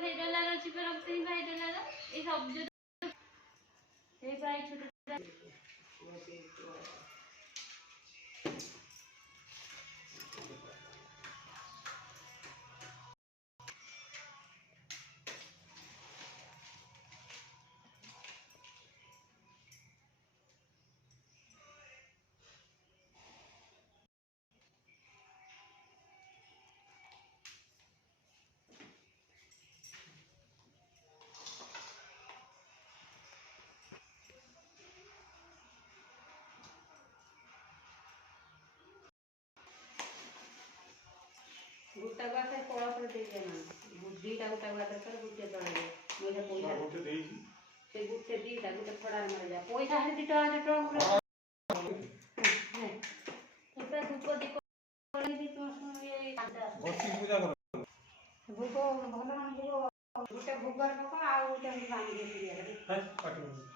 $1 चिपे रखते हैं $1 ये सब जो ये प्राइस छोटे गुट्टा बात है कोड़ा पर दे देना बुद्धि टा गुट्टा बात कर गुट्टे तोड़े मुझे पैसा गुट्टे दे से गुट्टे दी ता गुट्टे थोड़ा मर जा पैसा है दी तो तो धूप दी कोड़ी दी तो ये गोष्ठी पूजा करो भूको भगवान भूको गुट्टे भूगर पका आ गुट्टे पानी दे दिया है